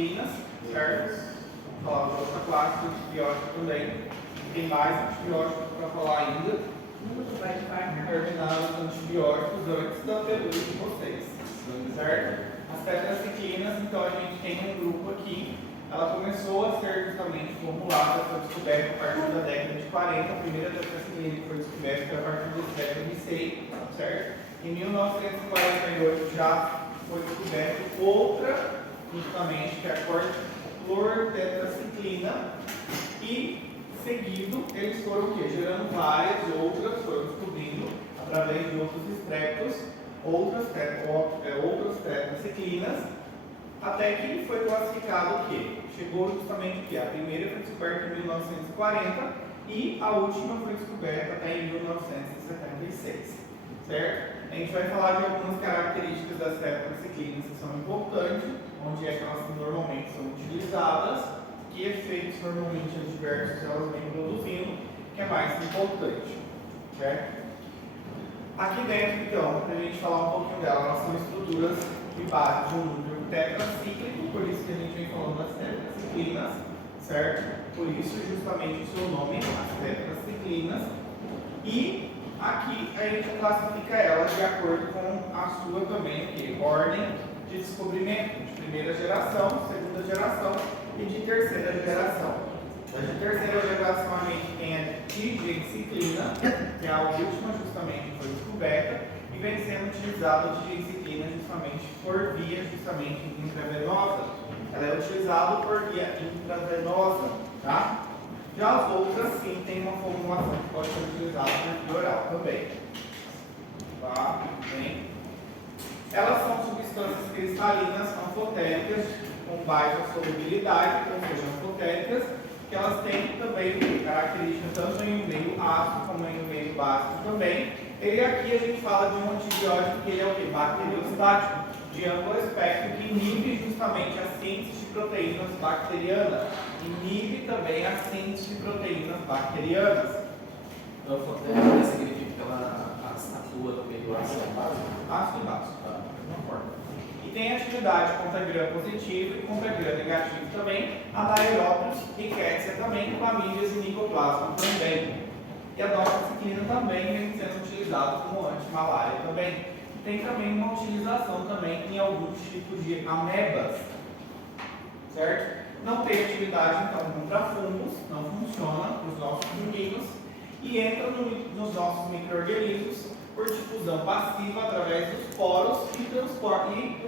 tetraciclinas, certo? Vamos falar de outra classe de antibiótico também. Tem mais antibióticos para falar ainda. Terminar os antibióticos antes da TEDUI de vocês, certo? As tetraciclinas, então a gente tem um grupo aqui. Ela começou a ser justamente formulada, foi descoberta a partir da década de 40. A primeira tetraciclina que foi descoberta foi a partir do século XVI, certo? Em 1948 já foi descoberta outra, justamente, que é a clortetraciclina, e seguido eles foram o quê? Gerando várias outras, foram descobrindo através de outros extractos outras tetraciclinas, até que foi classificado o quê? Chegou justamente o quê? A primeira foi descoberta em 1940 e a última foi descoberta até em 1976, certo? A gente vai falar de algumas características das tetraciclinas que são importantes, onde é que elas normalmente são utilizadas, que efeitos normalmente adversos elas vêm produzindo, que é mais importante, certo? Aqui dentro, então, para a gente falar um pouquinho dela, elas são estruturas de base de um núcleo tetracíclico, por isso que a gente vem falando das tetraciclinas, certo? Por isso, justamente, o seu nome, as tetraciclinas. E aqui a gente classifica elas de acordo com a sua também, que é ordem de descobrimento, de primeira geração, segunda geração e de terceira geração. A de terceira geração a gente tem a digenciclina, que é a última justamente que foi descoberta, e vem sendo utilizada a digenciclina justamente por via intravenosa. Ela é utilizada por via intravenosa, tá? Já as outras sim tem uma formulação que pode ser utilizada por via oral também. Tá? Bem. Elas são substâncias cristalinas anfotéricas com baixa solubilidade, ou seja, anfotéricas, que elas têm também características tanto em um meio ácido como em um meio básico também. E aqui a gente fala de um antibiótico que ele é o quê? Bacteriostático, de amplo espectro, que inibe justamente a síntese de proteínas bacterianas. Inibe também a síntese de proteínas bacterianas. Então, anfotérica significa que ela atua no meio ácido e básico? Ácido e básico, tá? Não importa. E tem atividade contra gram positivo e contra gram negativo também, anaeróbios e quétia também, clamídias e micoplasma também. E a doxiciclina também vem sendo utilizada como antimalária também. Tem também uma utilização também em alguns tipos de amebas, certo? Não tem atividade então contra fungos, não funciona nos nossos funguinhos e entra nos nossos micro-organismos por difusão passiva através dos poros e o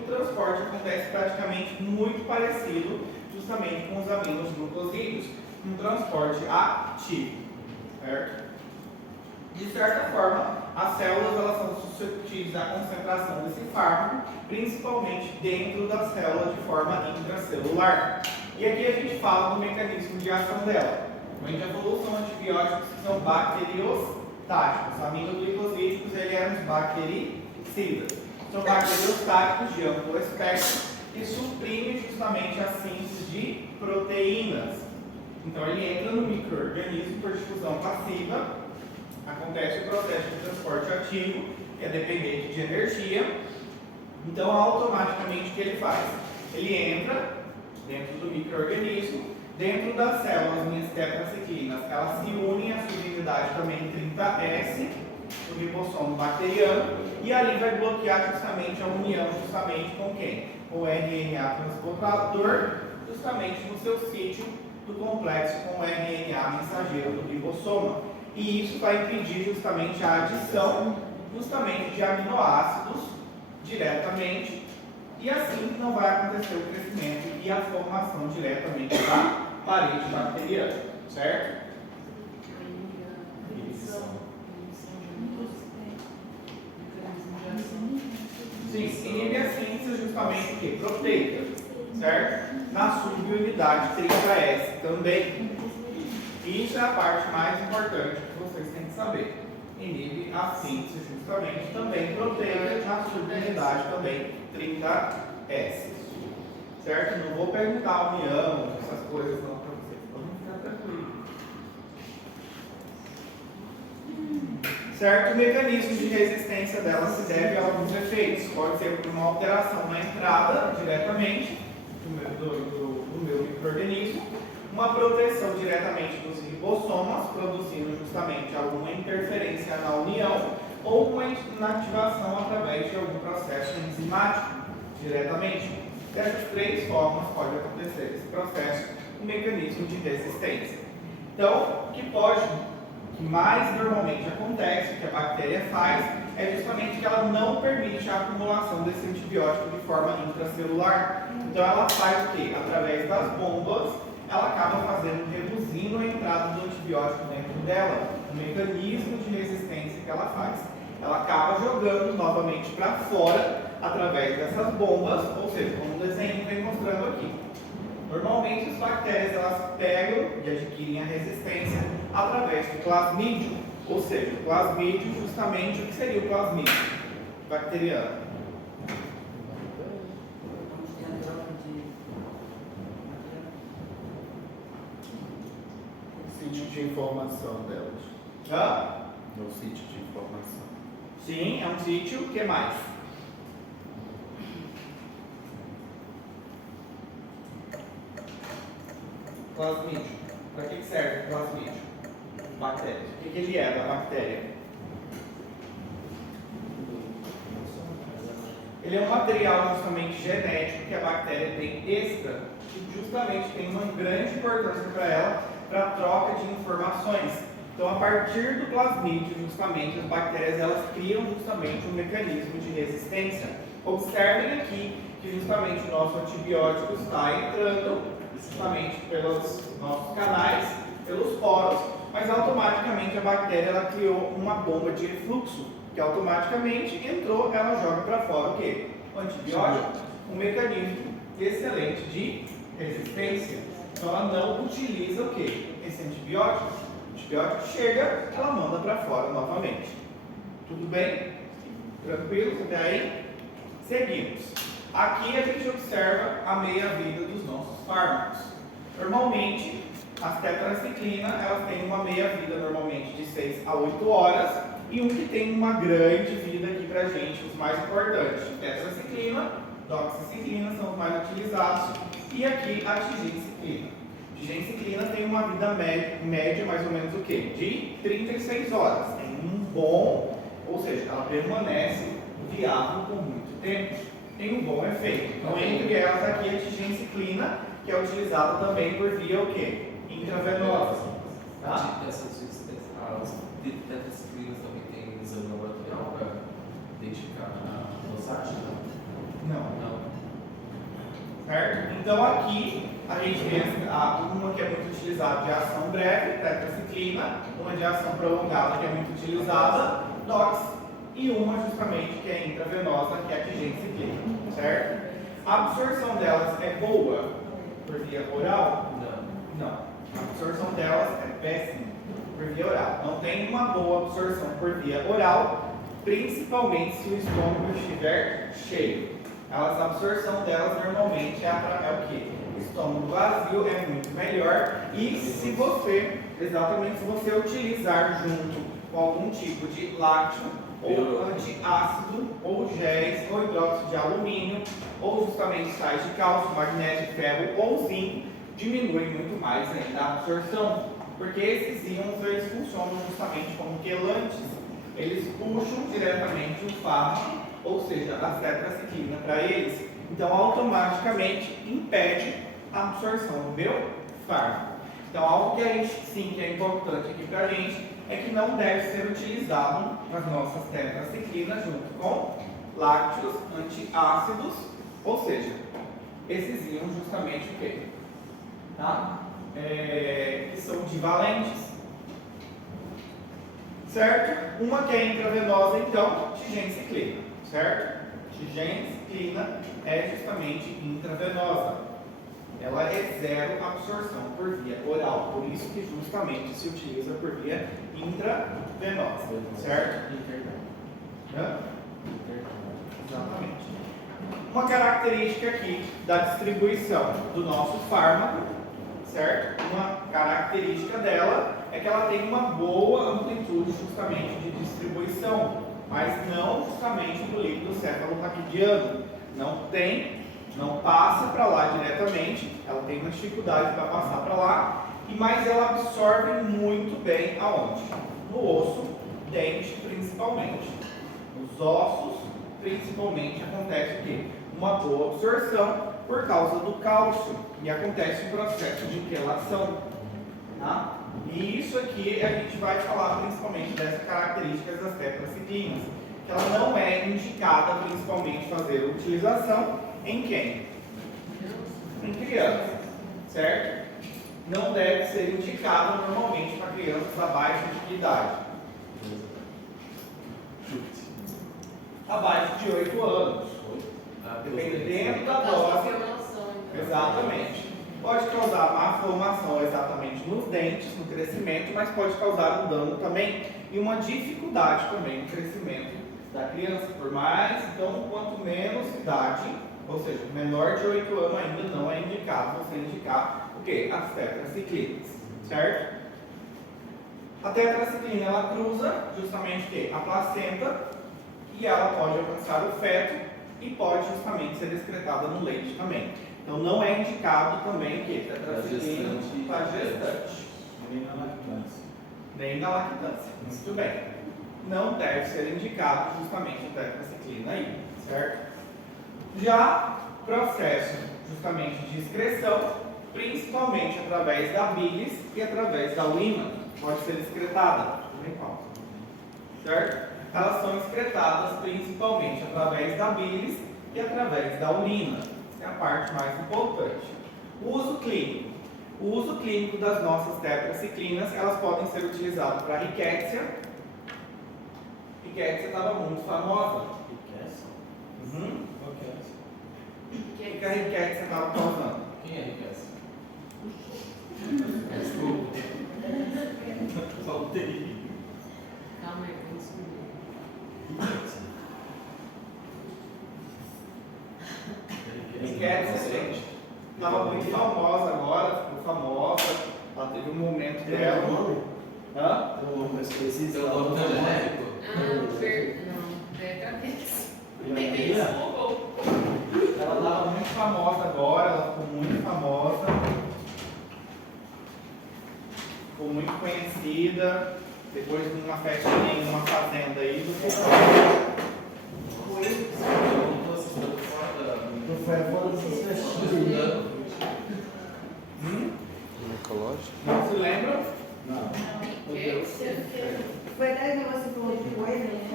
transporte acontece praticamente muito parecido justamente com os aminos glucosídeos, um transporte ativo, certo? De certa forma, as células elas são suscetíveis à concentração desse fármaco, principalmente dentro da célula de forma intracelular. E aqui a gente fala do mecanismo de ação dela. Como a gente já falou, são antibióticos que são bacteriostáticos. Aminoglicosídicos, eles eram os bactericidas. São bacteriostáticos de amplo espectro que suprimem justamente a síntese de proteínas. Então ele entra no micro-organismo por difusão passiva, acontece o processo de transporte ativo, que é dependente de energia. Então automaticamente o que ele faz? Ele entra dentro do micro-organismo, dentro das células, minhas tetraciclinas, elas se unem à sua unidade também 30S, o ribossomo bacteriano, e ali vai bloquear justamente a união justamente com quem? Com o RNA transportador, justamente no seu sítio do complexo com o RNA mensageiro do ribossoma. E isso vai impedir justamente a adição justamente de aminoácidos diretamente, e assim não vai acontecer o crescimento e a formação diretamente da parede bacteriana, certo? Sim, inibe a síntese justamente o que? Proteica, certo? Na subunidade 30S também. Isso é a parte mais importante que vocês têm que saber. Inibe a síntese justamente também proteica na subunidade também 30S. Certo? Não vou perguntar a união, essas coisas não para vocês, podem ficar tranquilos. Certo? O mecanismo de resistência dela se deve a alguns efeitos. Pode ser por uma alteração na entrada, diretamente, do uma proteção diretamente dos ribossomas, produzindo justamente alguma interferência na união ou uma inativação através de algum processo enzimático diretamente. Dessas três formas pode acontecer esse processo, um mecanismo de resistência. Então, o que mais normalmente acontece, o que a bactéria faz, é justamente que ela não permite a acumulação desse antibiótico de forma intracelular. Então ela faz o quê? Através das bombas, ela acaba reduzindo a entrada do antibiótico dentro dela, o mecanismo de resistência que ela faz. Ela acaba jogando novamente para fora através dessas bombas, ou seja, como o desenho vem mostrando aqui. Normalmente as bactérias elas pegam e adquirem a resistência através do plasmídio, ou seja, o plasmídio justamente o que seria o plasmídio bacteriano. Sítio de informação delas. Hã? No sítio de informação. Sim, é um sítio. O que mais? Plasmídio. Para que serve o plasmídio? Bactérias. O que ele é da bactéria? Ele é um material justamente genético que a bactéria tem extra, que justamente tem uma grande importância para ela, para a troca de informações. Então, a partir do plasmídio, justamente, as bactérias elas criam justamente um mecanismo de resistência. Observem aqui que justamente o nosso antibiótico está entrando justamente pelos nossos canais, pelos poros, mas automaticamente a bactéria ela criou uma bomba de refluxo, que automaticamente entrou, ela joga para fora o quê? O antibiótico, um mecanismo excelente de resistência. Então ela não utiliza o quê? Esse antibiótico. O antibiótico chega, ela manda para fora novamente. Tudo bem? Tranquilo até aí? Seguimos. Aqui a gente observa a meia-vida dos nossos fármacos. Normalmente, as tetraciclinas elas têm uma meia-vida normalmente de 6 a 8 horas e um que tem uma grande vida aqui pra gente, os mais importantes. Tetraciclina, doxiciclina são os mais utilizados e aqui a tigenciclina. Tigenciclina tem uma vida média mais ou menos o quê? De 36 horas. Tem um bom, ou seja, ela permanece viável por muito tempo. Tem um bom efeito. Então, entre elas aqui a tigenciclina, que é utilizada também por via o quê? Intravenosa. Tá? As tetraciclinas também tem exame laboratorial para identificar a dosagem? Não. Certo? Então aqui a gente tem uma que é muito utilizada de ação breve, tetraciclina, uma de ação prolongada que é muito utilizada, DOX, e uma justamente que é intravenosa, que é a tigenciclina, certo? A absorção delas é boa por via oral? Não. A absorção delas é péssima por via oral. Não tem uma boa absorção por via oral, principalmente se o estômago estiver cheio. A absorção delas normalmente é o que? O estômago vazio é muito melhor e se você utilizar junto com algum tipo de lácteo ou antiácido, ou géis, ou hidróxido de alumínio, ou justamente sais de cálcio, magnésio, ferro ou zinco, diminui muito mais ainda a absorção, porque esses íons eles funcionam justamente como quelantes, eles puxam diretamente o fármaco, ou seja, a tetraciclina para eles, então automaticamente impede a absorção do meu fármaco. Então algo que a gente sim que é importante aqui para a gente é que não deve ser utilizado nas nossas tetraciclinas junto com lácteos, antiácidos, ou seja, esses íons justamente o quê? Tá? Que são divalentes. Certo? Uma que é intravenosa, então, tigenciclina, certo? Tigenciclina é justamente intravenosa. Ela é zero absorção por via oral, por isso que justamente se utiliza por via intravenosa, certo? Hã? Exatamente. Uma característica aqui da distribuição do nosso fármaco, certo? Uma característica dela é que ela tem uma boa amplitude justamente de distribuição, mas não justamente do líquido cefalorraquidiano. Não tem não passa para lá diretamente, ela tem uma dificuldade para passar para lá, mas ela absorve muito bem aonde? No osso, dente principalmente. Nos ossos, principalmente, acontece o quê? Uma boa absorção por causa do cálcio e acontece um processo de quelação. Tá? E isso aqui a gente vai falar principalmente dessas características das tetraciclinas, que ela não é indicada principalmente fazer utilização em quem? Em crianças, certo? Não deve ser indicada normalmente para crianças abaixo de que idade? Abaixo de 8 anos. Dependendo da dose. Exatamente. Pode causar má formação exatamente nos dentes, no crescimento, mas pode causar um dano também e uma dificuldade também no crescimento da criança. Por mais, então, quanto menos idade, ou seja, menor de 8 anos ainda não é indicado você indicar o quê? As tetraciclinas, certo? A tetraciclina, ela cruza justamente o quê? A placenta e ela pode alcançar o feto e pode justamente ser excretada no leite também. Então não é indicado também o quê? Tetraciclina para gestante. Nem na lactância. Nem na lactância. Muito bem. Não deve ser indicado justamente a tetraciclina aí, certo? Já processo justamente de excreção, principalmente através da bilis e através da urina, pode ser excretada. Certo? Elas são excretadas principalmente através da bilis e através da urina. Essa é a parte mais importante. O uso clínico. O uso clínico das nossas tetraciclinas, elas podem ser utilizadas para riquétia. Riquétia estava muito famosa. Uhum. O que a riquétia estava causando? Quem é riqueza? Faltei. Calma aí, vamos subir. Riquétia, gente, estava muito famosa agora, ficou famosa. Ela teve um momento dela. Hã? Eu esqueci Seu nome tá genérico? Não, tetraquex. Tem isso, Ela estava muito famosa agora, ela ficou muito famosa. Ficou muito conhecida. Depois de uma festinha em uma fazenda aí do Ginecológico? Não se lembram? Não. Foi até que você falou de coisa, né?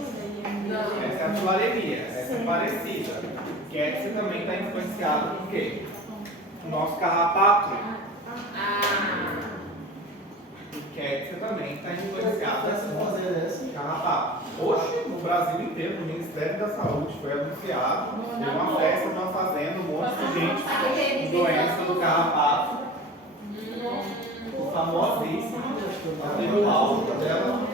Não. Essa é a filareria, essa é parecida. Quétia também está influenciado com o quê? O nosso carrapato. Quétia também está influenciado com carrapato. Hoje, no Brasil inteiro, no Ministério da Saúde, foi anunciado, teve uma festa numa fazenda, um monte de gente com doença do carrapato. O famosíssimo, teve o álbum dela.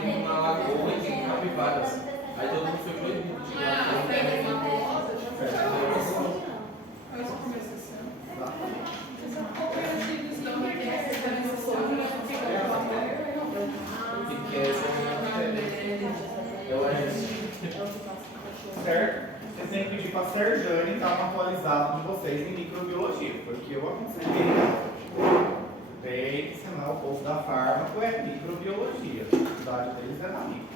Tem uma lagoa e tem capivaras. Aí todo mundo foi proibido de ir lá. Certo? Vocês têm que pedir para a Serjane dar uma atualizada de vocês em microbiologia, porque eu aconselhei. Tem que ensinar o povo da fármaco é microbiologia. A faculdade deles é na micro.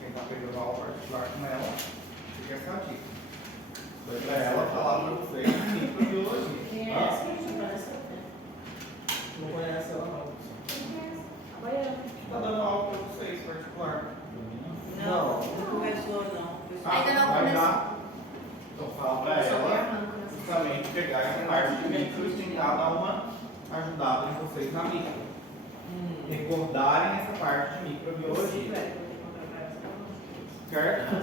Quem está pegando aula particular com ela, fica essa dica. Foi para ela falar para vocês microbiologia. Quem é Tá? essa? Parece que Não conhece ela não. Está dando aula para vocês particular. não começou, não. Ainda não vai começou. dar. Então fala para ela justamente pegar essa parte de micro e tentar dar uma ajudada em vocês na micro. Recordarem essa parte de microbiologia. Certo?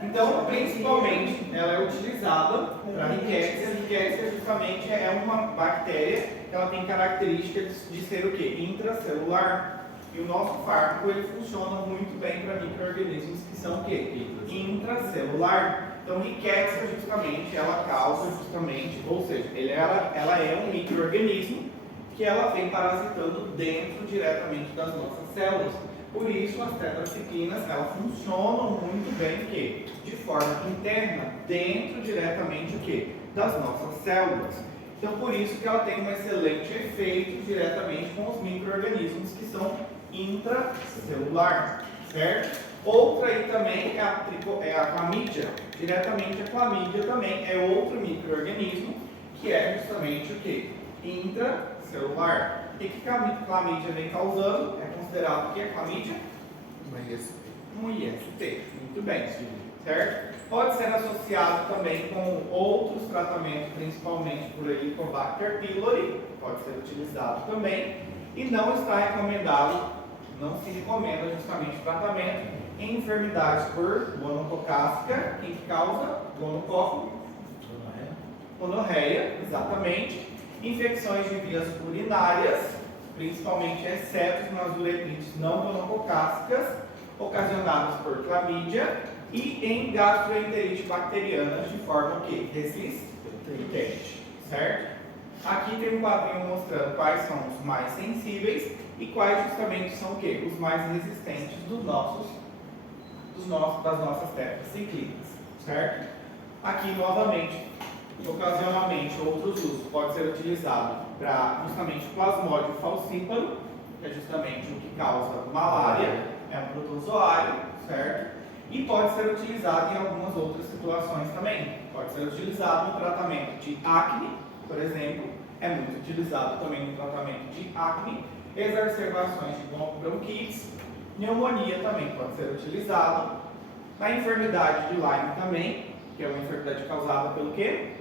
Então, principalmente, ela é utilizada para riquécia. Riquécia justamente é uma bactéria que ela tem características de ser o quê? Intracelular. E o nosso fármaco ele funciona muito bem para micro-organismos que são o quê? Intracelular. Então, riquécia justamente, ela causa justamente, ou seja, ela é um micro-organismo que ela vem parasitando dentro diretamente das nossas células. Por isso, as tetraciclinas, elas funcionam muito bem, o quê? De forma interna, dentro diretamente, o quê? Das nossas células. Então, por isso que ela tem um excelente efeito diretamente com os micro-organismos que são intracelular, certo? Outra aí também é a clamídia. Diretamente a clamídia também é outro micro-organismo que é justamente o quê? Intracelular. O que a clamídia vem causando? É considerado o que é clamídia? Um IST. Muito bem, certo? Pode ser associado também com outros tratamentos, principalmente por Helicobacter pylori, pode ser utilizado também, e não está recomendado, não se recomenda justamente o tratamento em enfermidades por gonococásica, que causa gonococo, gonorreia, exatamente, infecções de vias urinárias, principalmente excetos nas uremites não gonococásicas, ocasionadas por clamídia, e em gastroenterite bacteriana de forma o quê? Resistente, certo? Aqui tem um quadrinho mostrando quais são os mais sensíveis e quais justamente são o quê? Os mais resistentes das nossas tetraciclinas, certo? Aqui novamente, ocasionalmente, outros usos pode ser utilizado para justamente o plasmódio falciparum, que é justamente o que causa malária, é um protozoário, certo? E pode ser utilizado em algumas outras situações também. Pode ser utilizado no tratamento de acne, por exemplo, é muito utilizado também no tratamento de acne, exacerbações de bronquites, pneumonia também pode ser utilizado, na enfermidade de Lyme também, que é uma enfermidade causada pelo quê?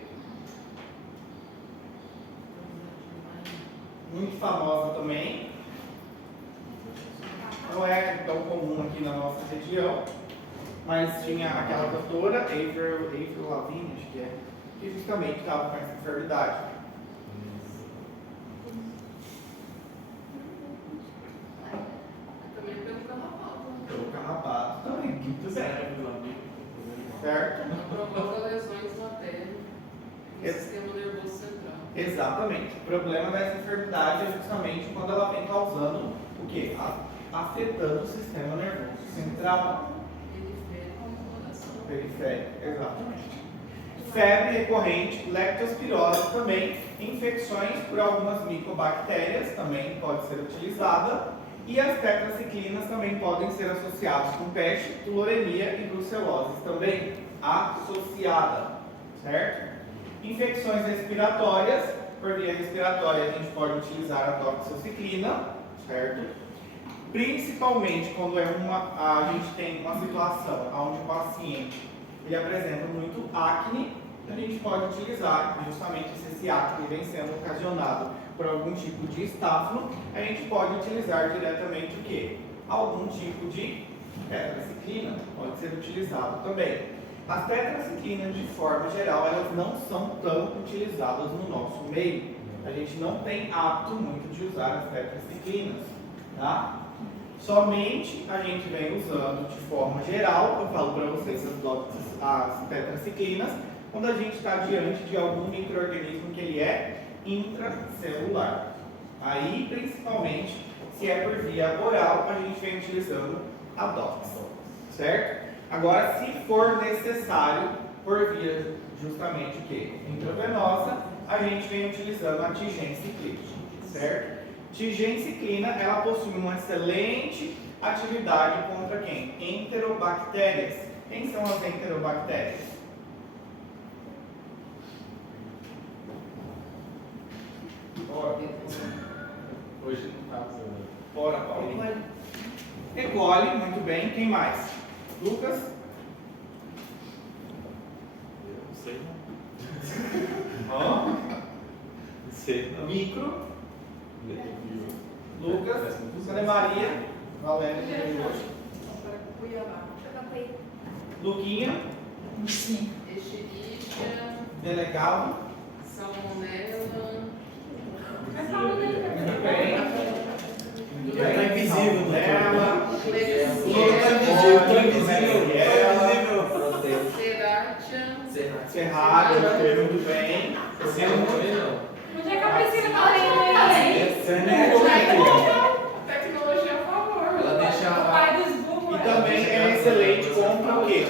Muito famosa também, não é tão comum aqui na nossa região, mas tinha aquela doutora, Avril Lavigne, acho que é, que justamente estava com essa enfermidade. Também pelo carrapato. Pelo carrapato também, muito bem. Certo? Provoca lesões na pele e no sistema nervoso central. Exatamente. O problema dessa enfermidade é justamente quando ela vem causando o quê? Afetando o sistema nervoso central. Periférico, exatamente. Febre recorrente, leptospirose também, infecções por algumas micobactérias também pode ser utilizada, e as tetraciclinas também podem ser associadas com peste, tuloremia e brucelose também associada, certo? Infecções respiratórias, por via respiratória a gente pode utilizar a doxiciclina, certo? Principalmente quando a gente tem uma situação onde o paciente ele apresenta muito acne, a gente pode utilizar justamente se esse acne vem sendo ocasionado por algum tipo de estáfilo, a gente pode utilizar diretamente o quê? Algum tipo de tetraciclina, pode ser utilizado também. As tetraciclinas de forma geral, elas não são tão utilizadas no nosso meio. A gente não tem hábito muito de usar as tetraciclinas, tá? Somente a gente vem usando de forma geral, eu falo para vocês, as tetraciclinas, quando a gente está diante de algum micro-organismo que ele é intracelular. Aí, principalmente, se é por via oral, a gente vem utilizando a dox, certo? Agora, se for necessário, por via justamente o que? Intravenosa, a gente vem utilizando a tigenciclina, certo? Tigenciclina, ela possui uma excelente atividade contra quem? Enterobactérias. Quem são as enterobactérias? Hoje não está usando. Bora, Paulinho. E. coli, muito bem. Quem mais? Lucas? Eu não sei não. Ó. Não sei não. Micro. Lucas. Ana Maria. Valéria. Luquinha. Escherichia, Delegado. salmonella, Muito bem. Muito bem. Tá invisível, doutor. Ela. Tá invisível. Serratia, Cerrado. Muito bem. Você não também não? Onde é que a Priscila tá lendo aí? Você é tecnologia a favor. Ela deixa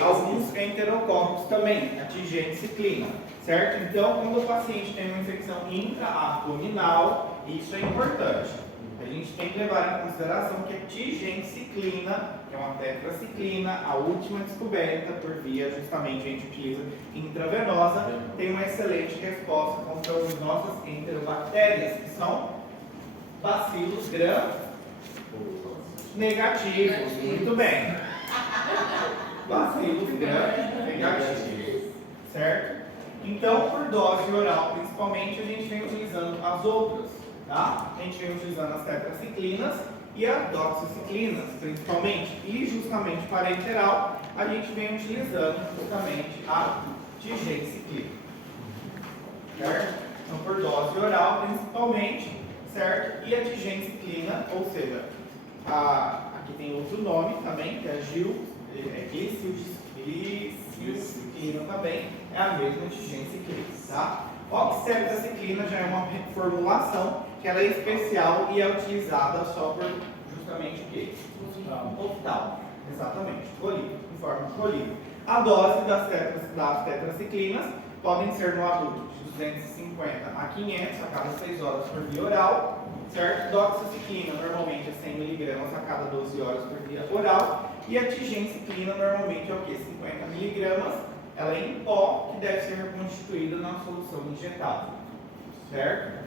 alguns enterococos também, a tigensiclina, certo? Então, quando o paciente tem uma infecção intra-abdominal, isso é importante. A gente tem que levar em consideração que a tigensiclina, que é uma tetraciclina, a última descoberta por via, justamente, a gente utiliza intravenosa, tem uma excelente resposta contra as nossas enterobactérias, que são bacilos gram negativos. Muito bem. Bacilos gram negativos. Certo? Então, por dose oral, principalmente, a gente vem utilizando as outras. Tá? A gente vem utilizando as tetraciclinas e as doxiciclinas, principalmente. E justamente para enteral, a gente vem utilizando justamente a tigensiclina. Certo? Então, por dose oral, principalmente, certo? E a tigensiclina, ou seja, aqui tem outro nome também, que é glicilciclina também, é a mesma tigensiclina, tá? Oxitetraciclina já é uma formulação que ela é especial e é utilizada só por justamente o quê? Oftalmo. Exatamente, colírio, em forma de colírio. A dose das tetraciclinas podem ser no adulto de 250 a 500 a cada 6 horas por via oral, certo? Doxiciclina normalmente é 100 mg a cada 12 horas por via oral e a tigensiclina normalmente é o quê? 50 mg, ela é em pó que deve ser reconstituída na solução injetável, certo?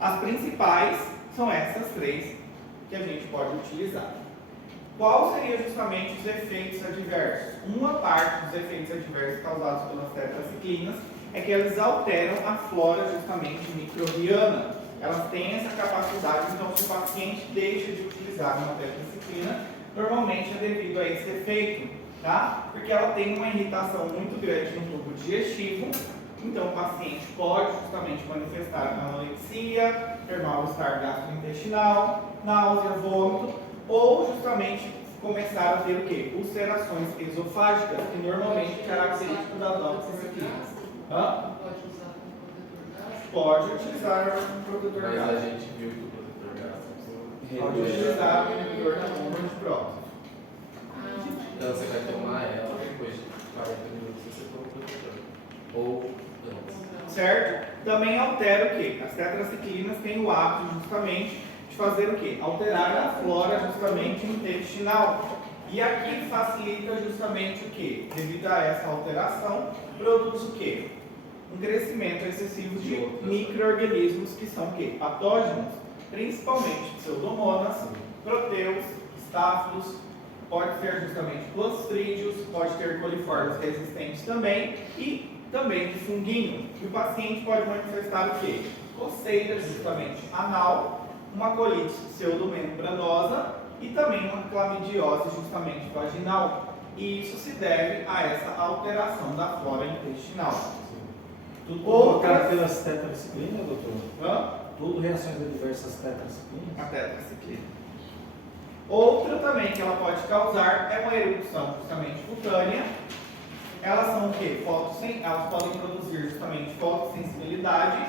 As principais são essas três que a gente pode utilizar. Qual seria justamente os efeitos adversos? Uma parte dos efeitos adversos causados pelas tetraciclinas é que elas alteram a flora justamente microbiana. Elas têm essa capacidade, então se o paciente deixa de utilizar uma tetraciclina, normalmente é devido a esse efeito, tá? Porque ela tem uma irritação muito grande no tubo digestivo, então o paciente pode justamente manifestar anorexia, ter mal-estar gastrointestinal, náusea, vômito, ou justamente começar a ter o quê? Ulcerações esofágicas, que normalmente é característico da doxiciclina. Pode utilizar um protetor Mas a gástrico. gente viu que o protetor gástrico Pode utilizar um inibidor da bomba de próstata. então você vai tomar ela depois de 40 minutos você toma o protetor. Ou antes. Certo? Também altera o quê? As tetraciclinas têm o hábito justamente de fazer o quê? Alterar a flora justamente intestinal. E aqui facilita justamente o quê? Devido a essa alteração, produz o quê? Um crescimento excessivo de micro-organismos que são o quê? Patógenos, principalmente pseudomonas, proteus, estáfilos, pode ter justamente clostrídeos, pode ter coliformes resistentes também e também de funguinho. E o paciente pode manifestar o quê? Coceira justamente anal, uma colite pseudomembranosa e também uma clamidiose justamente vaginal. E isso se deve a essa alteração da flora intestinal. Tudo Outras- provocado pelas tetraciclinas, doutor? Hã? Tudo reações adversas tetraciclinas? A tetraciclina. Outra também que ela pode causar é uma erupção justamente cutânea. Elas são o quê? Elas podem produzir justamente fotossensibilidade.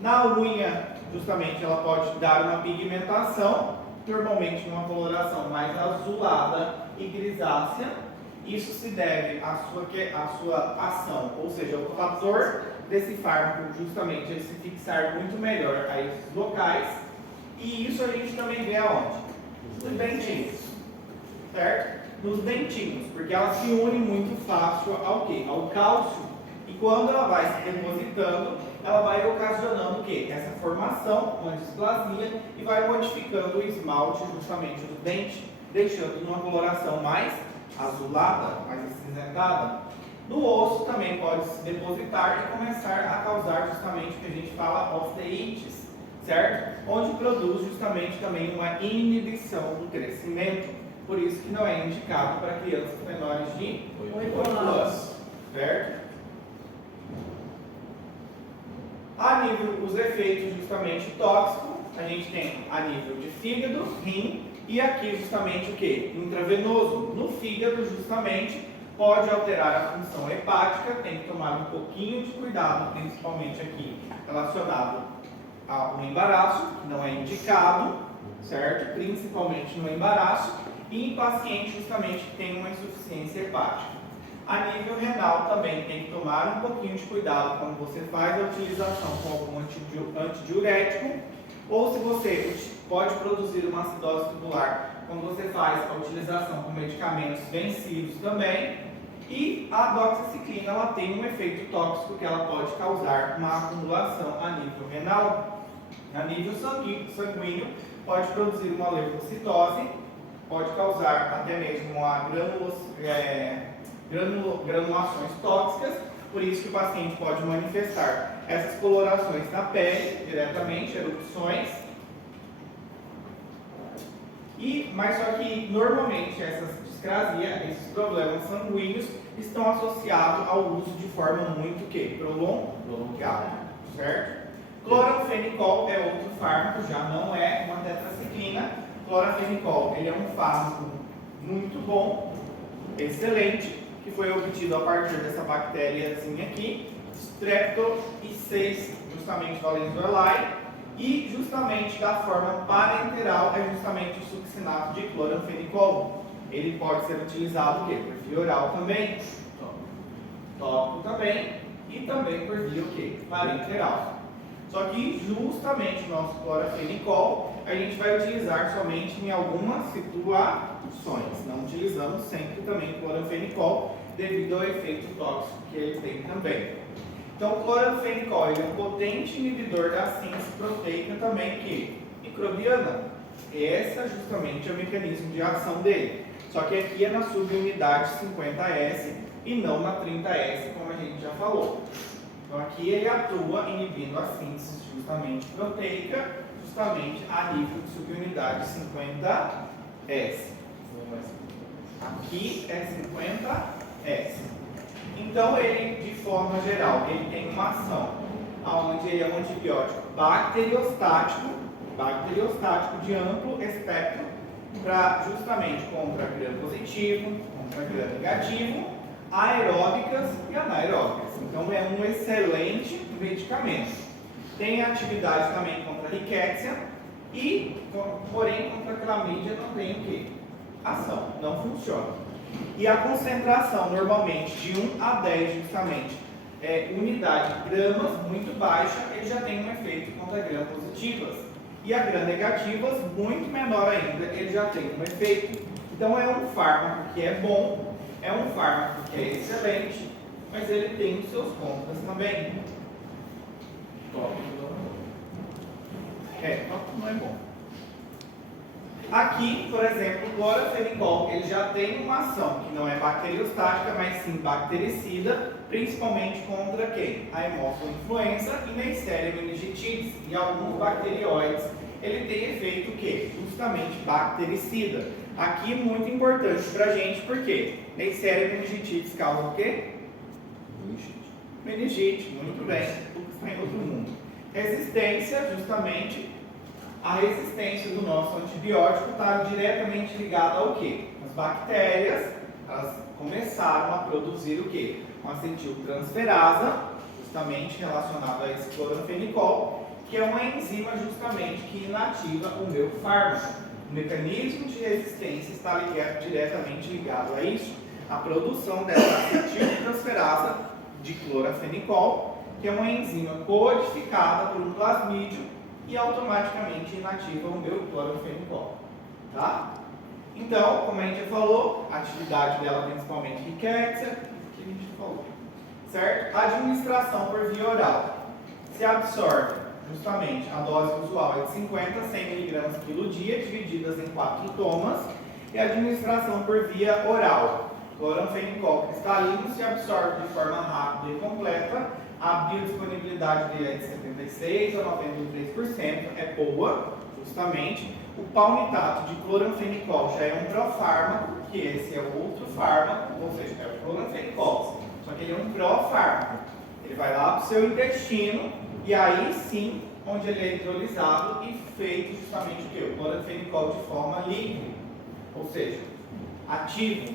Na unha, justamente, ela pode dar uma pigmentação, normalmente numa coloração mais azulada e grisácea. Isso se deve à sua ação, ou seja, o fator desse fármaco justamente ele se fixar muito melhor a esses locais. E isso a gente também vê aonde? Nos dentinhos, certo? Nos dentinhos, porque ela se une muito fácil ao quê? Ao cálcio. E quando ela vai se depositando, ela vai ocasionando o quê? Essa formação, uma displasia, e vai modificando o esmalte justamente do dente, deixando uma coloração mais azulada, mais acinzentada. No osso também pode se depositar e começar a causar justamente o que a gente fala osteites, certo? Onde produz justamente também uma inibição do crescimento. Por isso que não é indicado para crianças menores de 8 anos, certo? A nível os efeitos justamente tóxicos, a gente tem a nível de fígado, rim e aqui justamente o que? Intravenoso. No fígado justamente pode alterar a função hepática, tem que tomar um pouquinho de cuidado, principalmente aqui relacionado ao embaraço, que não é indicado, certo? Principalmente no embaraço e em paciente justamente que tem uma insuficiência hepática. A nível renal também tem que tomar um pouquinho de cuidado quando você faz a utilização com algum antidiurético, ou se você pode produzir uma acidose tubular quando você faz a utilização com medicamentos vencidos também. E a doxiciclina, ela tem um efeito tóxico que ela pode causar uma acumulação a nível renal. A nível sanguíneo, pode produzir uma leucocitose, pode causar até mesmo uma granulações tóxicas, por isso que o paciente pode manifestar essas colorações na pele diretamente, erupções. Mas só que normalmente essas discrasias, esses problemas sanguíneos estão associados ao uso de forma muito prolongada, certo? Cloranfenicol é outro fármaco, já não é uma tetraciclina. Cloranfenicol, ele é um fármaco muito bom, excelente, que foi obtido a partir dessa bactériazinha aqui, Streptococcus, justamente Valenzuelae, e justamente da forma parenteral é justamente o succinato de cloranfenicol. Ele pode ser utilizado o quê? Por via oral também, tópico também, e também por via o quê? Parenteral. Só que justamente o nosso cloranfenicol a gente vai utilizar somente em algumas situações. Não utilizamos sempre também cloranfenicol devido ao efeito tóxico que ele tem também. Então o cloranfenicol ele é um potente inibidor da síntese proteica também que microbiana. Esse justamente é o mecanismo de ação dele. Só que aqui é na subunidade 50S e não na 30S, como a gente já falou. Então aqui ele atua inibindo a síntese justamente proteica, justamente a nível de subunidade 50S. Aqui é 50S. Então ele, de forma geral, ele tem uma ação onde ele é um antibiótico bacteriostático de amplo espectro, justamente contra gram-positivo, contra gram-negativo, aeróbicas e anaeróbicas. Então é um excelente medicamento. Tem atividade também contra a rickettsia porém contra a clamídia não tem o quê? Ação, não funciona. E a concentração normalmente de 1 a 10 justamente unidade gramas muito baixa, ele já tem um efeito contra gram-positivas. E a gram-negativas muito menor ainda, ele já tem um efeito. Então é um fármaco que é bom, é um fármaco que é excelente, mas ele tem os seus contras também. Tópico não é bom. Aqui, por exemplo, o cloranfenicol, ele já tem uma ação que não é bacteriostática, mas sim bactericida, principalmente contra quem? A hemofiloinfluenza e Neisseria meningitidis e alguns bacterióides. Ele tem efeito o quê? Justamente bactericida. Aqui muito importante pra gente, porque Neisseria meningitidis causa o quê? Meningite, muito bem, tudo está em outro mundo. Resistência, justamente, a resistência do nosso antibiótico está diretamente ligada ao quê? As bactérias, elas começaram a produzir o quê? Uma acetiltransferasa, justamente relacionada a esse cloranfenicol, que é uma enzima justamente que inativa o meu fármaco. O mecanismo de resistência está diretamente ligado a isso, a produção dessa acetiltransferasa de cloranfenicol, que é uma enzima codificada por um plasmídio e automaticamente inativa o meu cloranfenicol, tá? Então, como a gente já falou, a atividade dela principalmente rickettsia, que a gente falou, certo? A administração por via oral se absorve justamente a dose usual é de 50 a 100 mg quilo dia, divididas em 4 tomas, e a administração por via oral. Cloranfenicol cristalino se absorve de forma rápida e completa. A biodisponibilidade dele é de 76% a 93%, é boa, justamente. O palmitato de cloranfenicol já é um profármaco, que esse é outro fármaco, ou seja, é o cloranfenicol, só que ele é um profármaco. Ele vai lá para o seu intestino e aí sim, onde ele é hidrolisado e feito justamente o quê? O cloranfenicol de forma livre, ou seja, ativo.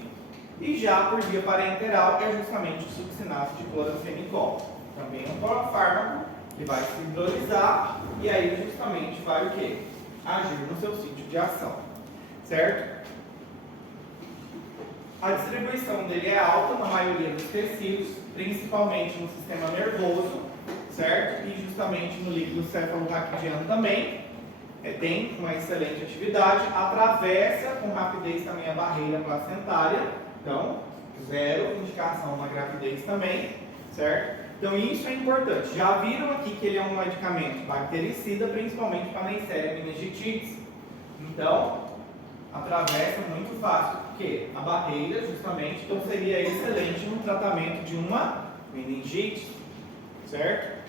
E já por via parenteral é justamente o succinato de cloranfenicol. Também é um profármaco que vai se hidrolisar e aí justamente vai o quê? Agir no seu sítio de ação, certo? A distribuição dele é alta na maioria dos tecidos, principalmente no sistema nervoso, certo? E justamente no líquido cefalorraquidiano também. Tem uma excelente atividade, atravessa com rapidez também a barreira placentária, então, zero indicação na gravidez também, certo? Então isso é importante. Já viram aqui que ele é um medicamento bactericida, principalmente para Neisseria meningitidis. Então, atravessa muito fácil, porque a barreira, justamente, então seria excelente no tratamento de uma meningite, certo?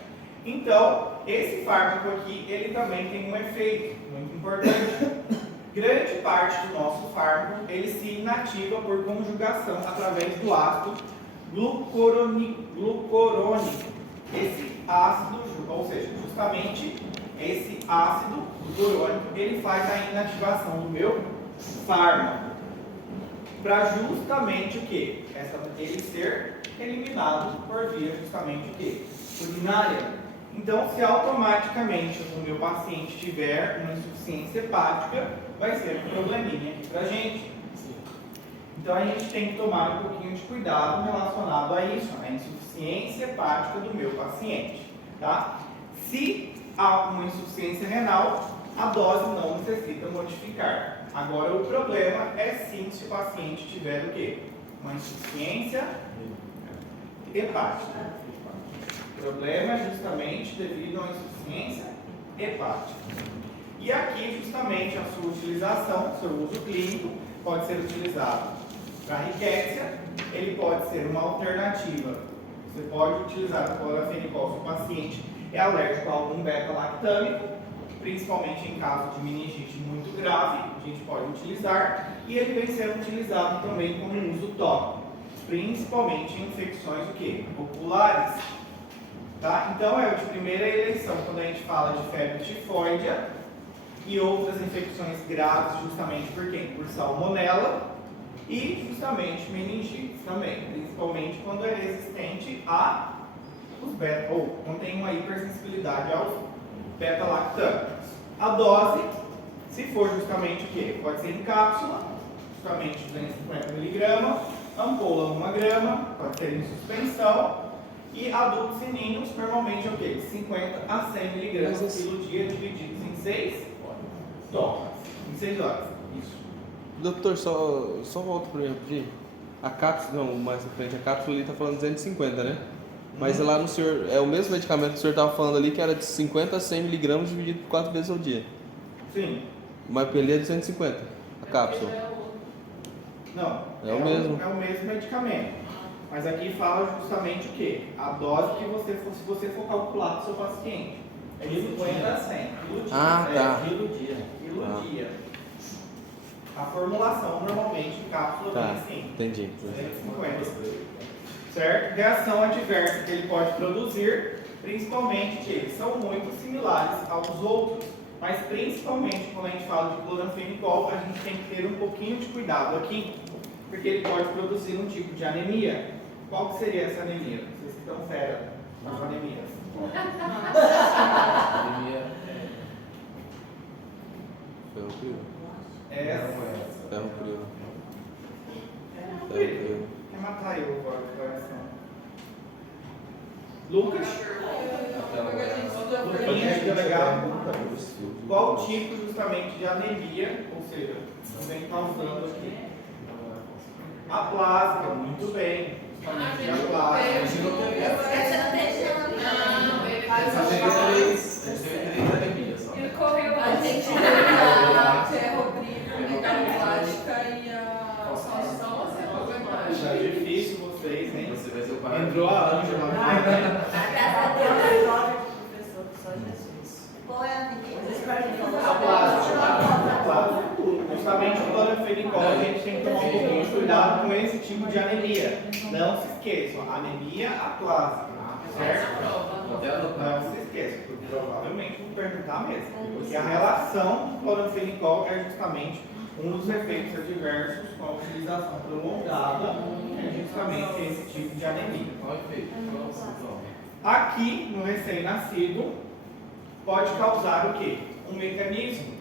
Então, esse fármaco aqui, ele também tem um efeito muito importante. Grande parte do nosso fármaco, ele se inativa por conjugação através do ácido glucurônico. Esse ácido, ou seja, justamente esse ácido glucurônico, ele faz a inativação do meu fármaco. Para justamente o quê? Ele ser eliminado por via justamente o quê? Urinária. Então, se automaticamente o meu paciente tiver uma insuficiência hepática, vai ser um probleminha aqui pra gente. Então, a gente tem que tomar um pouquinho de cuidado relacionado a isso, a insuficiência hepática do meu paciente, tá? Se há uma insuficiência renal, a dose não necessita modificar. Agora, o problema é sim se o paciente tiver o quê? Uma insuficiência hepática. O problema é justamente devido a uma insuficiência hepática. E aqui, justamente, a sua utilização, seu uso clínico, pode ser utilizado para riquécia, ele pode ser uma alternativa. Você pode utilizar o clorafenicol se o paciente é alérgico a algum beta-lactâmico, principalmente em caso de meningite muito grave, a gente pode utilizar, e ele vem sendo utilizado também como uso tópico, principalmente em infecções o quê? Oculares. Tá? Então é o de primeira eleição quando a gente fala de febre tifoidea e outras infecções graves, justamente por quê? Por salmonela e justamente meningites também, principalmente quando é resistente a os beta, ou quando tem uma hipersensibilidade aos beta-lactâmicos. A dose, se for justamente o quê? Pode ser em cápsula, justamente 250 mg, ampola 1 grama, pode ser em suspensão. E adultos fininhos, normalmente é o quê? 50 a 100 mg pelo dia, divididos em 6 horas. Em 6 horas. Isso. Doutor, só volta para mim pedir. A cápsula, não, mais à frente, a cápsula ali está falando 250, né? Mas lá no senhor, é o mesmo medicamento que o senhor estava falando ali, que era de 50 a 100 mg dividido por 4 vezes ao dia. Sim. Mas ele é 250, a cápsula. Não. É o mesmo. É o mesmo medicamento. Mas aqui fala justamente o quê? A dose que se você for calcular para o seu paciente. É de 50 a 100. Quilo dia. Ah, tá. Quilo dia. A formulação, normalmente, em cápsula Tá, vem assim. entendi. 250. Certo? Reação adversa que ele pode produzir, principalmente que eles são muito similares aos outros. Mas principalmente quando a gente fala de cloranfenicol, a gente tem que ter um pouquinho de cuidado aqui, porque ele pode produzir um tipo de anemia. Qual que seria essa anemia? Vocês que estão fera nas anemias. Anemia Ferro frio. não é essa. Ferro frio. Quer matar eu agora de coração. Lucas? Luquinha, delegado. Qual tipo justamente de anemia, ou seja, vem causando aqui? Aplásica, muito bem. Justamente a aplásica. Não, ele Essa gente teve 3 anemias só. Ele correu A gente tem a ferropriva, a plástica e a só você não vai Já é difícil vocês, hein? Você vai ser o pai. Entrou a Ângela. Professor, só Jesus. Qual é a anemia? Aplásica. Justamente o cloranfenicol, a gente tem que tomar um pouquinho de cuidado com esse tipo de anemia. Não se esqueçam, anemia aplásica. Certo? Até anotar. Não se esqueçam, porque provavelmente vou perguntar mesmo. Porque a relação do cloranfenicol é justamente um dos efeitos adversos com a utilização prolongada, é justamente esse tipo de anemia. Qual o efeito? Qual o sintoma? Aqui, no recém-nascido, pode causar o quê? Um mecanismo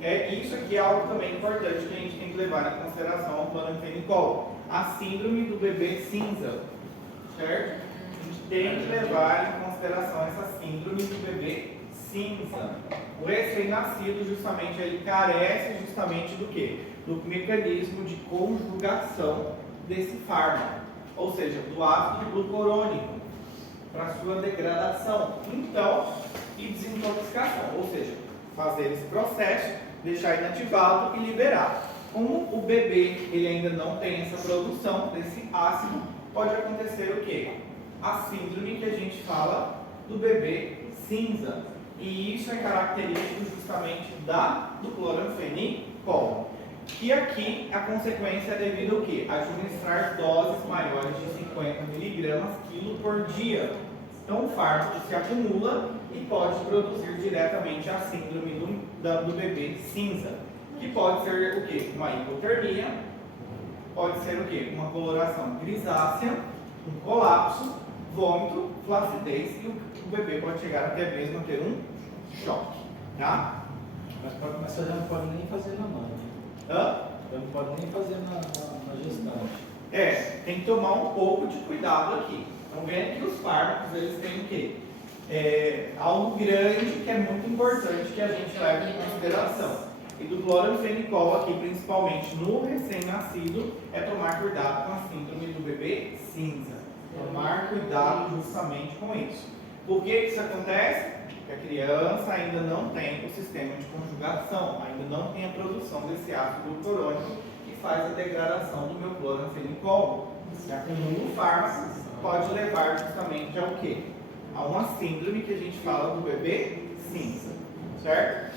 Isso aqui é algo também importante que a gente tem que levar em consideração no cloranfenicol. A síndrome do bebê cinza, certo? A gente tem que levar em consideração essa síndrome do bebê cinza. O recém-nascido, justamente, ele carece justamente do quê? Do mecanismo de conjugação desse fármaco, ou seja, do ácido glucurônico, para sua degradação, então, e desintoxicação, ou seja, fazer esse processo, deixar inativado e liberar. Como o bebê ele ainda não tem essa produção desse ácido, pode acontecer o quê? A síndrome que a gente fala do bebê cinza. E isso é característico justamente do cloranfenicol. E aqui a consequência é devido ao quê? Administrar doses maiores de 50 mg quilo por dia. Então o fármaco se acumula e pode produzir diretamente a síndrome do bebê cinza. Que pode ser o quê? Uma hipotermia, pode ser o quê? Uma coloração grisácea, um colapso, vômito, flacidez e o bebê pode chegar até mesmo a ter um choque, tá? Mas você já não pode nem fazer na mãe. Já não pode nem fazer na gestante. Tem que tomar um pouco de cuidado aqui. Estão vendo que os fármacos eles têm o quê? Algo grande que é muito importante que a gente leve em consideração. E do cloranfenicol aqui, principalmente no recém-nascido, é tomar cuidado com a síndrome do bebê cinza. Tomar cuidado justamente com isso. Por que isso acontece? Porque a criança ainda não tem o sistema de conjugação, ainda não tem a produção desse ácido glucurônico que faz a degradação do meu cloranfenicol. Se acumula o fármaco, pode levar justamente ao quê? A uma síndrome que a gente fala do bebê cinza, certo?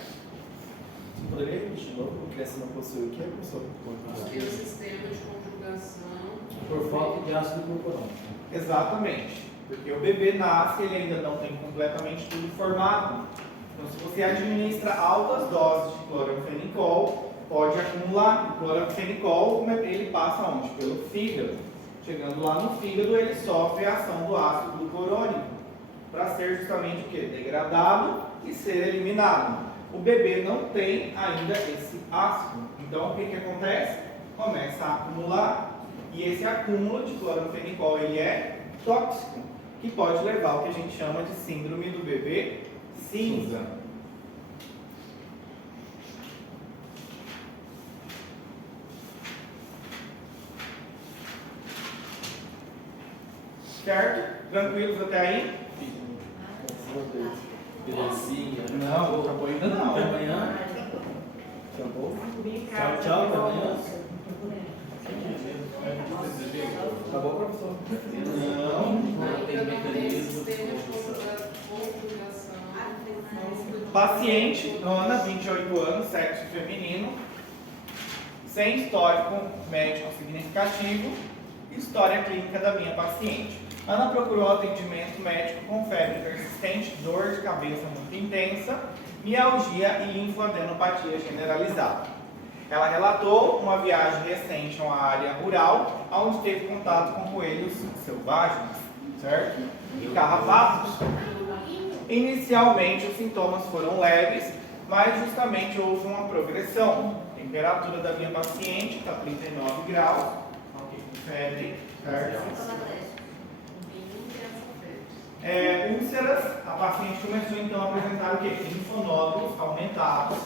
Você poderia repetir de novo? Porque essa não possui o que, professor? Porque o sistema de conjugação. Por falta de ácido glucurônico. Exatamente. Porque o bebê nasce, ele ainda não tem completamente tudo formado. Então, se você administra altas doses de cloranfenicol, pode acumular. O cloranfenicol, ele passa onde? Pelo fígado. Chegando lá no fígado, ele sofre a ação do ácido glucurônico para ser justamente o quê? Degradado e ser eliminado. O bebê não tem ainda esse ácido. Então, o que acontece? Começa a acumular. E esse acúmulo de cloranfenicol, ele é tóxico, que pode levar ao que a gente chama de síndrome do bebê cinza. Certo? Tranquilos até aí? Belezinha. Não, acabou ainda não. Até amanhã. Acabou? Tchau, tchau, até amanhã. Acabou, professor? Não. Ainda não tem sistema de conjugação. Paciente, Ana, 28 anos, sexo feminino, sem histórico médico significativo, história clínica da minha paciente. Ana procurou atendimento médico com febre persistente, dor de cabeça muito intensa, mialgia e linfadenopatia generalizada. Ela relatou uma viagem recente a uma área rural, onde teve contato com coelhos selvagens, certo? E carrapatos. Inicialmente os sintomas foram leves, mas justamente houve uma progressão. A temperatura da minha paciente está 39 graus, febre, certo? Úlceras, a paciente começou então a apresentar o quê? Linfonódulos aumentados,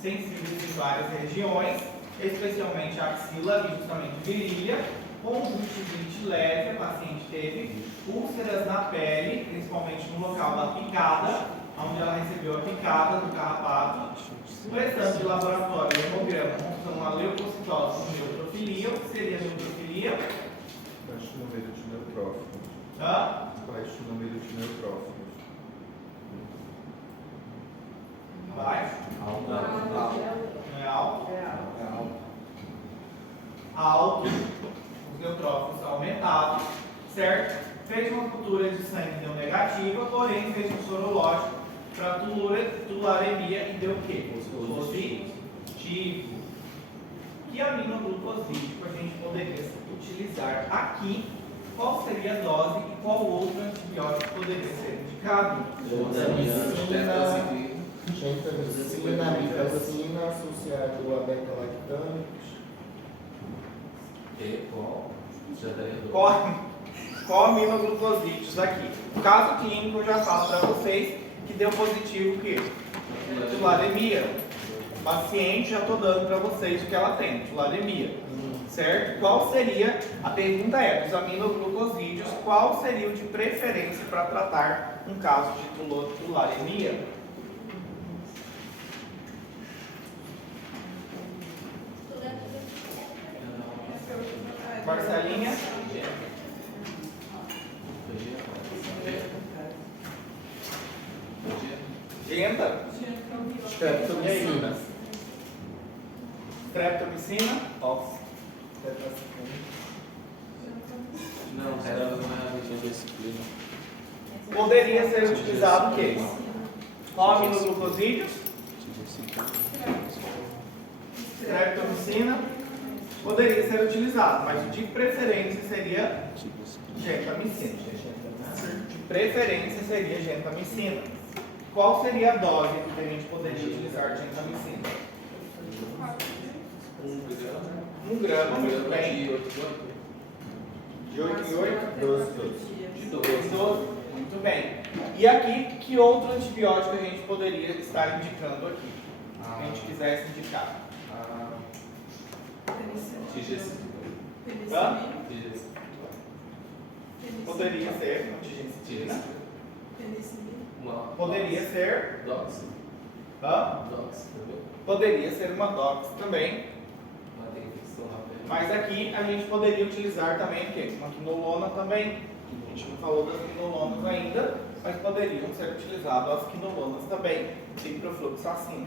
sensíveis em várias regiões, especialmente a axila e justamente virilha, conjuntivite leve, a paciente teve úlceras na pele, principalmente no local da picada, onde ela recebeu a picada do carrapato. O exame de laboratório hemograma mostrou uma leucocitose com neutrofilia. O que seria neutrofilia? Baixo número de neutrófilos. Hã? Baixo número de neutrófilos. Baixo? Alto. Não é alto? É alto. Alto, os neutrófilos aumentados, certo? Fez uma cultura de sangue, deu negativa, porém fez um sorológico para tularemia e deu o quê? Positivo. Que aminoglucosídico a gente poderia utilizar aqui? Qual seria a dose e qual outro antibiótico poderia ser indicado? Tetracyclina. Gentamicina, amifacina, associado a beta-lactâmicos. E qual? Já daria do. Qual aminoglucosídeos aqui? O caso clínico eu já falo para vocês que deu positivo o quê? Tularemia. Paciente, já estou dando para vocês o que ela tem, tularemia. Certo? Qual seria, a pergunta é, dos aminoglucosídeos, qual seria o de preferência para tratar um caso de tularemia? Marcelinha? Genta? Streptomicina. Streptomicina? Ox. Não, era uma Disciplina. Poderia ser utilizado o quê? Qual aminoglucosídeos? Streptomicina. Poderia ser utilizado, mas o de preferência seria gentamicina. De preferência seria gentamicina. Qual seria a dose que a gente poderia utilizar de gentamicina? 1 grama, muito bem. De 8 em 8? 12. De 12, muito bem. E aqui, que outro antibiótico a gente poderia estar indicando aqui? Se a gente quisesse indicar. Hã? Poderia ser antigenicina. Poderia ser. Dox. Hã? Dox também. Poderia ser uma dox também. Mas tem infecção na pele. Mas aqui a gente poderia utilizar também o quê? Uma quinolona também. A gente não falou das quinolonas ainda, mas poderiam ser utilizadas as quinolonas também. Ciprofloxacina.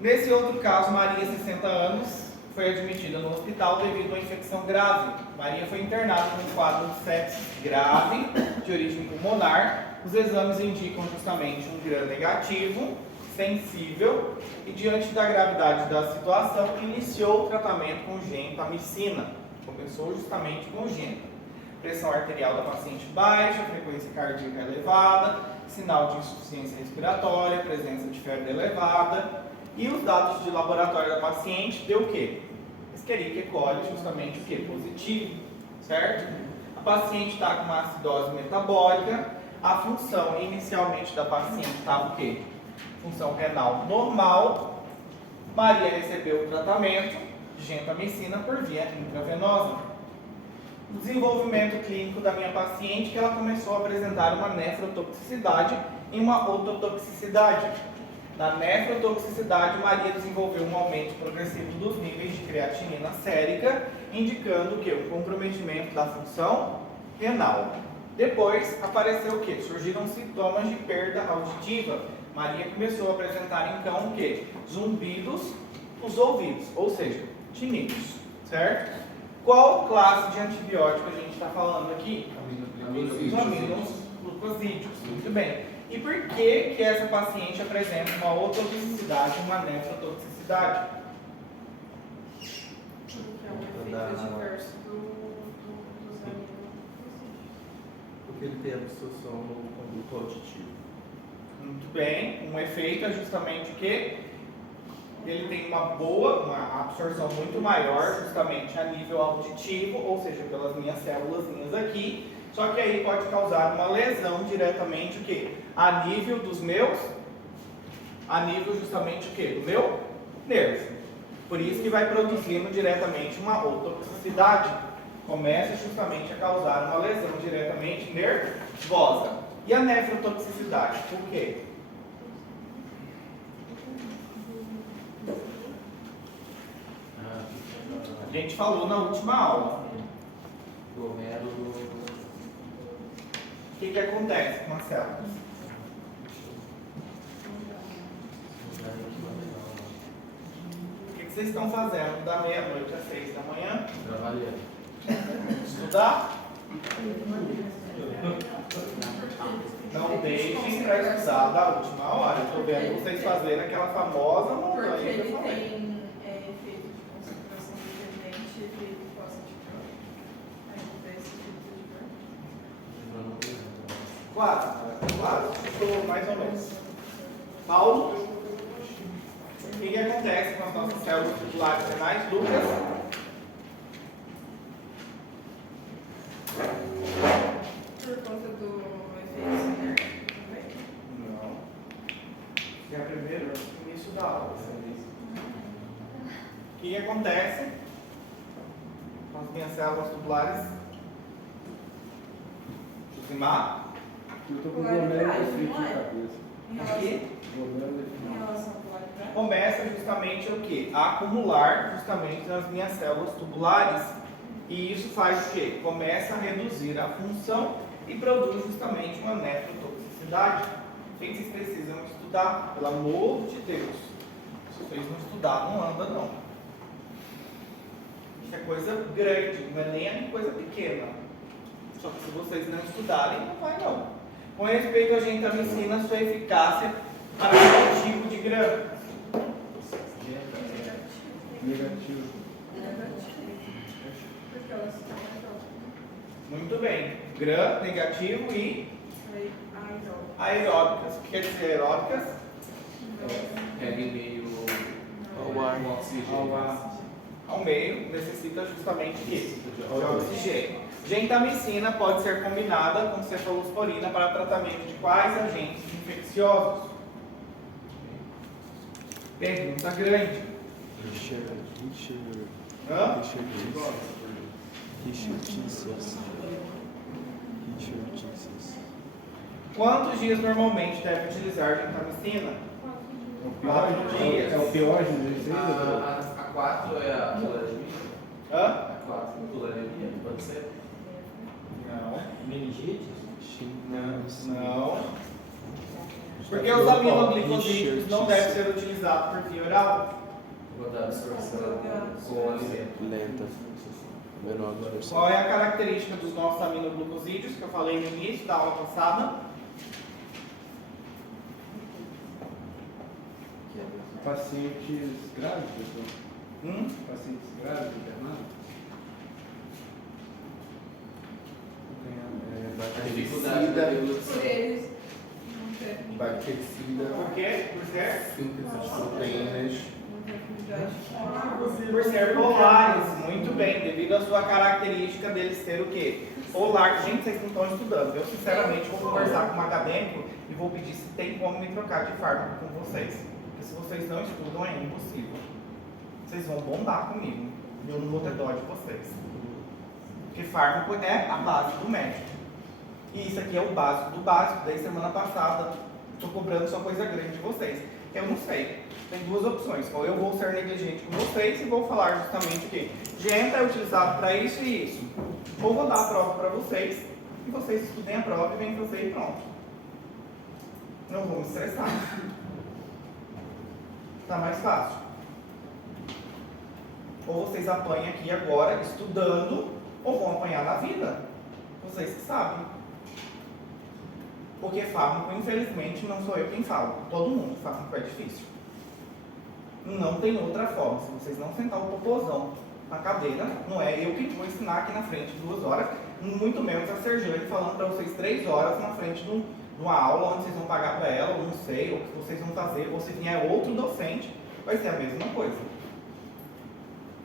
Nesse outro caso, Maria, 60 anos, foi admitida no hospital devido a uma infecção grave. Maria foi internada com um quadro de sepsis grave, de origem pulmonar. Os exames indicam justamente um gram negativo, sensível, e diante da gravidade da situação, iniciou o tratamento com gentamicina. Começou justamente com genta. Pressão arterial da paciente baixa, frequência cardíaca elevada, sinal de insuficiência respiratória, presença de febre elevada. E os dados de laboratório da paciente deu o quê? Escherichia coli, justamente o quê? Positivo, certo? A paciente está com uma acidose metabólica, a função inicialmente da paciente estava o quê? Função renal normal. Maria recebeu o tratamento de gentamicina por via intravenosa. O desenvolvimento clínico da minha paciente que ela começou a apresentar uma nefrotoxicidade e uma ototoxicidade. Na nefrotoxicidade, Maria desenvolveu um aumento progressivo dos níveis de creatinina sérica, indicando que o comprometimento da função renal. Depois apareceu o que? Surgiram sintomas de perda auditiva. Maria começou a apresentar então o que? Zumbidos nos ouvidos, ou seja, tinitos, certo? Qual classe de antibiótico a gente está falando aqui? Os aminoglucosídeos. Muito bem. E por que essa paciente apresenta uma ototoxicidade e uma nefrotoxicidade? Porque é um efeito diverso dos amigos. Porque ele tem absorção no conduto auditivo. Muito bem. Um efeito é justamente o que? Ele tem uma absorção muito maior, justamente a nível auditivo, ou seja, pelas minhas células aqui. Só que aí pode causar uma lesão diretamente o quê? A nível dos meus, a nível justamente o quê? Do meu nervo. Por isso que vai produzindo diretamente uma otoxicidade. Começa justamente a causar uma lesão diretamente nervosa. E a nefrotoxicidade? Por quê? A gente falou na última aula. O que acontece com as células? O que vocês estão fazendo da meia-noite às 6 da manhã? Trabalhando. Estudar? Não deixem para estudar da última hora. Eu estou vendo vocês fazerem aquela famosa Porque montanha que eu ele falei. tem efeito de concentração dependente e efeito de pós-anticorpo. Aí acontece esse tipo de coisa. Quase, estou mais ou menos. Paulo? O que acontece com as nossas células tubulares renais, Lucas? Por conta do efeito sinérgico também? Não. Que é primeiro início da aula. O que acontece com as minhas células tubulares? Josimar? Eu tô com glomérulo Polaridade, frito não na é? cabeça. Em relação, Aqui Glomérulo em relação à polaridade? começa justamente o quê? A acumular justamente nas minhas células tubulares. E isso faz o quê? Começa a reduzir a função e produz justamente uma nefrotoxicidade. Gente, vocês precisam estudar, pelo amor de Deus. Se vocês não estudar, não anda não. Isso é coisa grande, não é nem coisa pequena. Só que se vocês não estudarem, não vai não. Com respeito, a gentamicina, sua eficácia para qual tipo de grama? negativo. Porque elas são mais altas. Muito bem. Gram, negativo e Aí, então. aeróbicas. O que quer dizer aeróbicas? Pega em meio Ao ar. o oxigênio. Ao ar. Ao meio, necessita justamente disso, de oxigênio. Gentamicina pode ser combinada com cefalosporina para tratamento de quais agentes infecciosos? Pergunta grande. Hã? Quantos dias normalmente deve utilizar gentamicina? É o pior de A 4 é a tularemia? Hã? A 4 tularemia, pode ser? Não. meningite? Não. Porque os aminoglicosídeos não devem ser utilizados por via oral. Vou dar absorção com o alimento. Lenta. Menor absorção. Qual é a característica dos nossos aminoglicosídeos que eu falei no início da aula passada? Pacientes grávidos, Hum? pacientes grávidos, internados. Dificuldade da evolução. Por eles não terem Bactericida, Por quê? Por ser? síntese de proteínas. muita afinidade. Por ser polares. Muito bem. Devido à sua característica deles ser o quê? Polar. Gente, vocês não estão estudando. Eu, sinceramente, vou conversar com um acadêmico e vou pedir se tem como me trocar de fármaco com vocês. Porque se vocês não estudam, é impossível. Vocês vão bombar comigo. E eu não vou ter dó de vocês. Porque fármaco é a base do médico. E isso aqui é o básico do básico. Daí semana passada, estou cobrando só coisa grande de vocês. Eu não sei. Tem duas opções. Ou eu vou ser negligente com vocês e vou falar justamente que genta é utilizado para isso e isso. Ou vou dar a prova para vocês e vocês estudem a prova e vêm fazer e pronto. Não vou me estressar. Tá mais fácil. Ou vocês apanham aqui agora estudando, ou vão apanhar na vida. Vocês que sabem. Porque fármaco, infelizmente, não sou eu quem fala. Todo mundo, fármaco é difícil. Não tem outra forma. Se vocês não sentar o popozão na cadeira, não é eu que vou ensinar aqui na frente 2 horas, muito menos a Serjane falando para vocês 3 horas na frente de uma aula onde vocês vão pagar para ela, ou não sei, ou o que vocês vão fazer, ou se vier outro docente, vai ser a mesma coisa.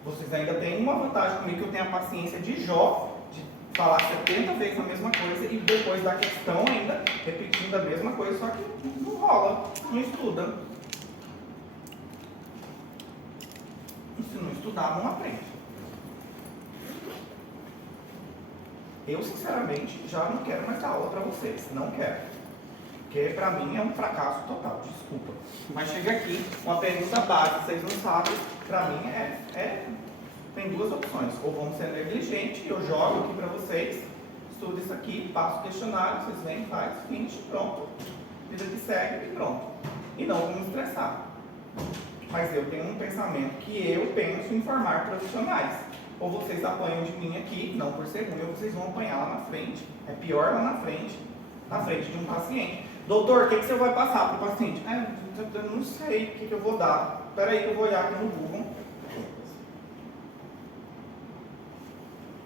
Vocês ainda têm uma vantagem comigo, que eu tenho a paciência de Jó, de falar 70 vezes a mesma coisa e depois da questão ainda repetindo a mesma coisa, só que não rola, não estuda. E se não estudar, não aprende. Eu, sinceramente, já não quero mais dar aula para vocês, não quero. Porque pra mim é um fracasso total, desculpa. Mas chega aqui, uma pergunta básica, vocês não sabem, pra mim tem 2 opções. Ou vamos ser negligentes, eu jogo aqui pra vocês, estudo isso aqui, passo o questionário, vocês vêm, faz, finish, pronto. Vida que segue e pronto. E não vamos estressar. Mas eu tenho um pensamento que eu penso em formar profissionais. Ou vocês apanham de mim aqui, não por ser ruim, ou vocês vão apanhar lá na frente. É pior lá na frente de um paciente. Doutor, o que você vai passar para o paciente? Eu não sei o que eu vou dar. Espera aí que eu vou olhar aqui no Google.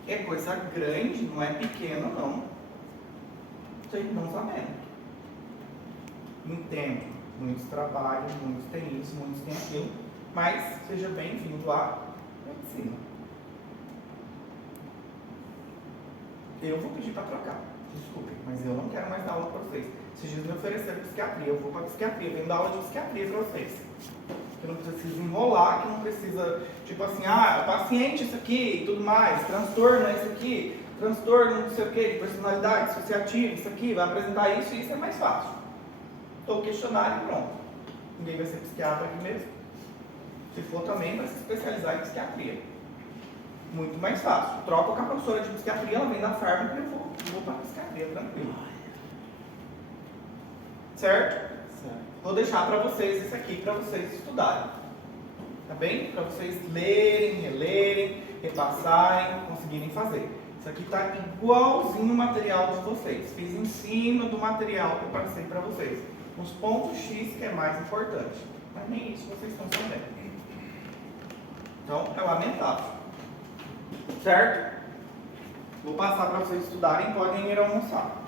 É coisa grande, não é pequena não. Vocês não sabendo. Entendo. Muitos trabalham, muitos têm isso, muitos têm aquilo, mas seja bem-vindo à medicina. Eu vou pedir para trocar, desculpem, mas eu não quero mais dar aula para vocês. Esses dias me ofereceram psiquiatria, eu vou para psiquiatria, eu venho dar aula de psiquiatria para vocês. Que não precisa enrolar, que não precisa, tipo assim, paciente isso aqui e tudo mais, transtorno é isso aqui, transtorno não sei o que, de personalidade, dissociativa, isso aqui, vai apresentar isso e isso é mais fácil. Então o questionário e pronto. Ninguém vai ser psiquiatra aqui mesmo. Se for também, vai se especializar em psiquiatria. Muito mais fácil. Troca com a professora de psiquiatria, ela vem da fármaca e eu vou para a psiquiatria, tranquilo. Certo? Vou deixar para vocês isso aqui, para vocês estudarem. Tá bem? Para vocês lerem, relerem, repassarem, conseguirem fazer. Isso aqui está igualzinho o material de vocês. Fiz em cima do material que eu passei para vocês. Os pontos X que é mais importante. Mas nem isso vocês estão sabendo. Então, é lamentável. Certo? Vou passar para vocês estudarem, podem ir almoçar.